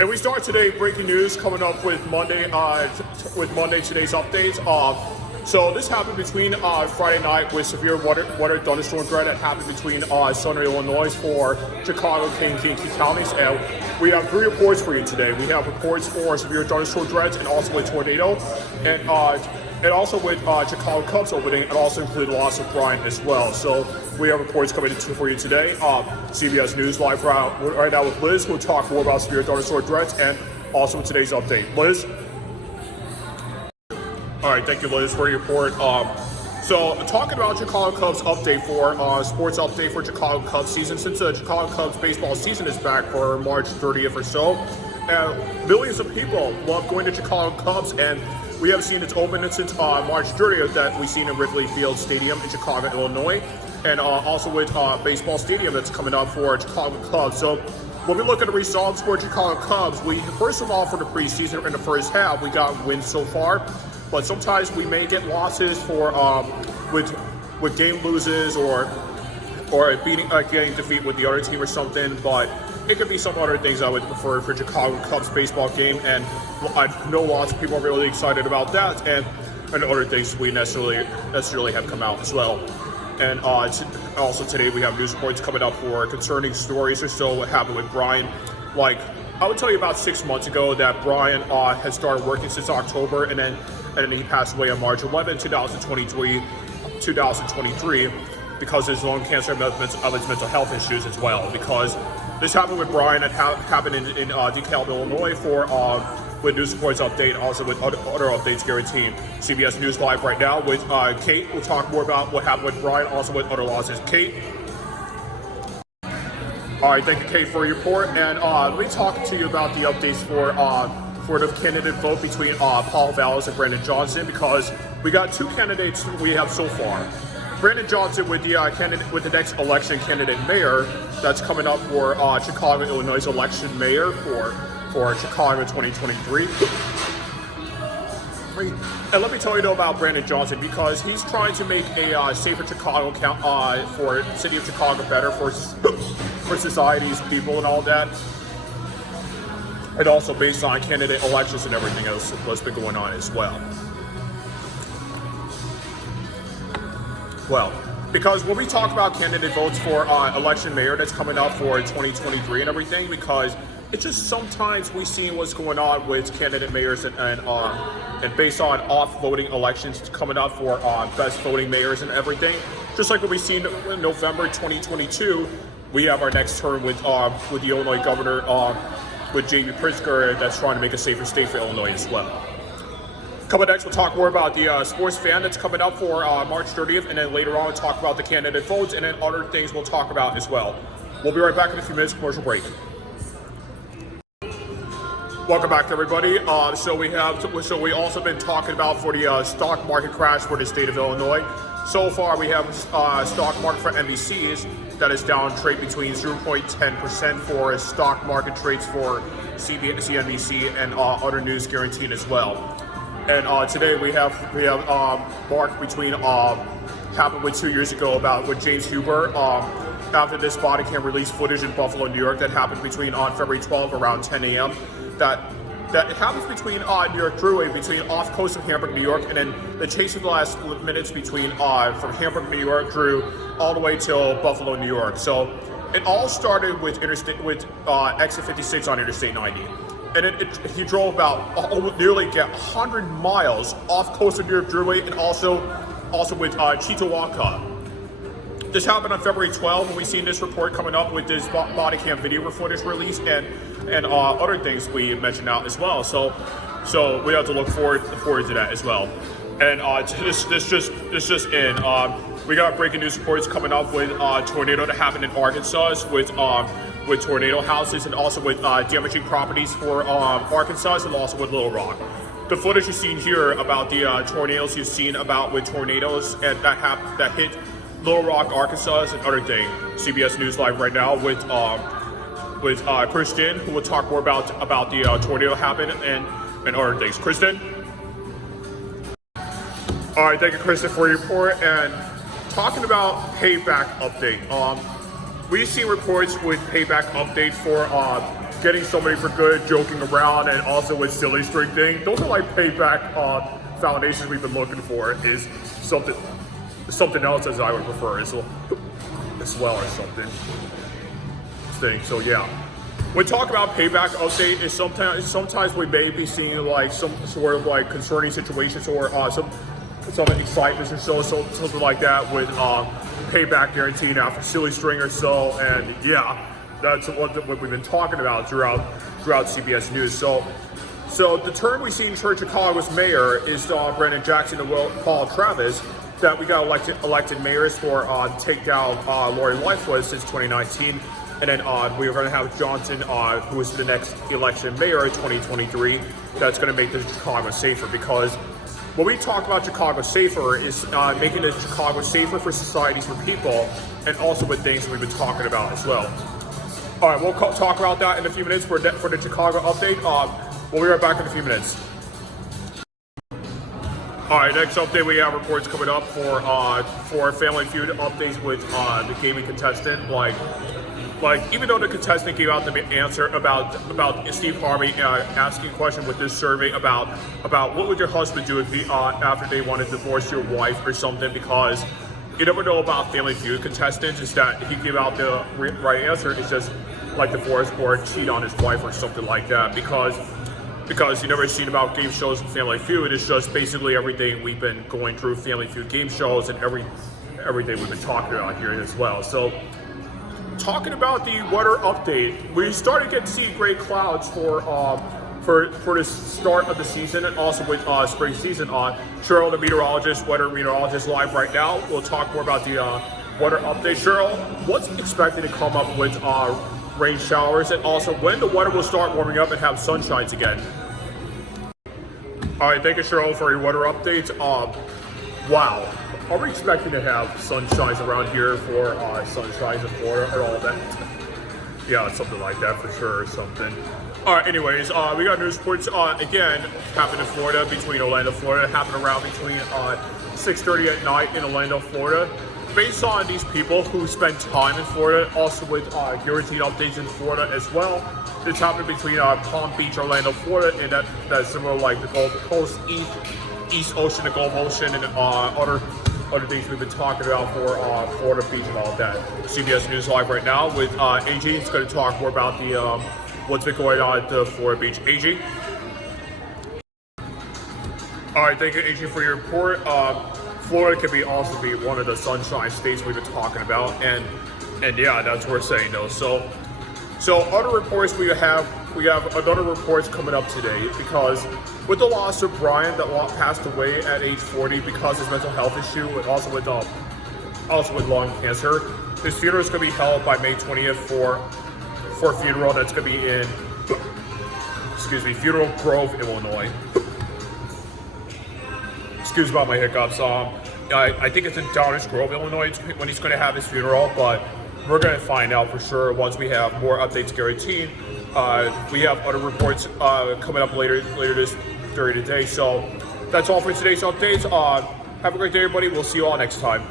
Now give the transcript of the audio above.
And we start today breaking news coming up with Monday today's updates. So this happened between Friday night with severe weather thunderstorm threat that happened between southern Illinois for Chicago, Kankakee counties. And we have 3 reports for you today. We have reports for severe thunderstorm threats and also with tornado, and also with Chicago Cubs opening, and also include loss of Brian as well. So we have reports coming for you today. CBS News live right now with Liz, who will talk more about severe thunderstorm threats and also today's update. Liz? All right, thank you, Liz, for your report. So talking about Chicago Cubs update for sports update for Chicago Cubs season, since the Chicago Cubs baseball season is back for March 30th or so, millions of people love going to Chicago Cubs, and we have seen it's open since March 30th that we've seen in Wrigley Field Stadium in Chicago, Illinois, and also with baseball stadium that's coming up for Chicago Cubs. So when we look at the results for Chicago Cubs, we first of all for the preseason in the first half we got wins so far. But sometimes we may get losses for with game loses or getting defeat with the other team or something. But it could be some other things I would prefer for Chicago Cubs baseball game, and I know lots of people are really excited about that, and other things we necessarily have come out as well. And also today we have news reports coming up for concerning stories or so what happened with Brian. Like I would tell you about 6 months ago that Brian has started working since October, and then he passed away on March 11, 2023, because of his lung cancer and of his mental health issues as well. Because this happened with Brian, it happened in DeKalb, Illinois with news reports update, also with other updates guaranteed. CBS News live right now with Kate. We'll talk more about what happened with Brian, also with other losses. Kate? All right, thank you, Kate, for your report. And let me talk to you about the updates for the candidate vote between Paul Vallis and Brandon Johnson, because we got 2 candidates we have so far. Brandon Johnson with the next election candidate mayor that's coming up for Chicago, Illinois election mayor for Chicago 2023. And let me tell you though about Brandon Johnson, because he's trying to make a safer Chicago for the city of Chicago better for society's people and all that. And also based on candidate elections and everything else that's been going on as well. Well, because when we talk about candidate votes for election mayor that's coming up for 2023 and everything, because it's just sometimes we see what's going on with candidate mayors and based on off voting elections coming up for best voting mayors and everything. Just like what we seen in November 2022, we have our next term with the Illinois governor. With J.B. Pritzker that's trying to make a safer state for Illinois as well. Coming next, we'll talk more about the sports fan that's coming up for March 30th, and then later on we'll talk about the candidate votes, and then other things we'll talk about as well. We'll be right back in a few minutes, commercial break. Welcome back, everybody. So we also been talking about for the stock market crash for the state of Illinois. So far, we have stock market for NBCs that is down trade between 0.10% for stock market trades for CBS, CNBC, and other news guaranteed as well. And today we have marked between happened with 2 years ago about with James Huber after this body cam released footage in Buffalo, New York that happened between on February 12th around 10 a.m. That happens between New York Thruway between off coast of Hamburg, New York, and then the chase of the last minutes between from Hamburg, New York, through all the way till Buffalo, New York. So it all started with exit 56 on Interstate 90, and he drove about nearly 100 miles off coast of New York Thruway, and also with Chitawaka. This happened on February 12th, and we've seen this report coming up with this body cam video footage release and other things we mentioned out as well. So we have to look forward to that as well. And this just in. We got breaking news reports coming up with tornado that happened in Arkansas with tornado houses, and also with damaging properties for Arkansas, and also with Little Rock. The footage you've seen here about the tornadoes you've seen about with tornadoes and that hit Little Rock, Arkansas, and other thing. CBS News live right now with Kristen, who will talk more about the tornado happened and other things. Kristen? All right, thank you, Kristen, for your report. And talking about payback update, we've seen reports with payback update getting somebody for good, joking around, and also with silly string thing. Those are like payback foundations we've been looking for. Is something else as I would prefer as well or something. Thing. So yeah. When talking about payback update, is sometimes we may be seeing like some sort of like concerning situations or some excitement or something like that with payback guaranteed after silly string or so, and yeah, that's what we've been talking about throughout CBS News. So the term we see in Chicago's mayor is Brandon Jackson and Paul Travis, that we got elected mayors for take down Lori Lightfoot since 2019. And then we are going to have Johnson, who is the next election mayor in 2023, that's going to make the Chicago safer. Because when we talk about Chicago safer, is making the Chicago safer for societies, for people, and also with things that we've been talking about as well. All right, we'll talk about that in a few minutes for the Chicago update. We'll be right back in a few minutes. All right, next update, we have reports coming up for Family Feud updates with the gaming contestant. Like, even though the contestant gave out the answer about Steve Harvey asking a question with this survey about what would your husband do if he after they want to divorce your wife or something, because you never know about Family Feud contestants, is that he gave out the right answer, it's just like divorce or cheat on his wife or something like that, because you never seen about game shows and Family Feud. It's just basically everything we've been going through Family Feud game shows and everything we've been talking about here as well. So, talking about the weather update, we started getting to see gray clouds for the start of the season, and also with spring season. Cheryl, the weather meteorologist, live right now. We'll talk more about the weather update. Cheryl, what's expected to come up with rain showers, and also when the weather will start warming up and have sunshines again? All right, thank you, Cheryl, for your weather updates. Wow. Are we expecting to have sunshines around here for sunshines in Florida or all that? Yeah, something like that for sure or something. All right, anyways, we got news reports again happened in Florida, between Orlando, Florida, happened around between 6:30 at night in Orlando, Florida. Based on these people who spend time in Florida, also with guaranteed updates in Florida as well. This happened between Palm Beach, Orlando, Florida, and that's similar like the Gulf Coast, East Ocean, the Gulf Ocean, and other things we've been talking about for Florida Beach and all that. CBS News live right now with AG. It's going to talk more about the what's been going on at the Florida Beach. AG. All right, thank you, AG, for your report. Florida could also be one of the sunshine states we've been talking about, and yeah, that's what we're saying though. So other reports we have another reports coming up today, because with the loss of Brian that passed away at age 40 because of his mental health issue, and also with lung cancer, his funeral is going to be held by May 20th for a funeral that's going to be in Funeral Grove, Illinois. Excuse about my hiccups. I think it's in Downers Grove, Illinois, when he's going to have his funeral, but we're going to find out for sure once we have more updates guaranteed. We have other reports coming up later during the day. So that's all for today's updates. Have a great day, everybody. We'll see you all next time.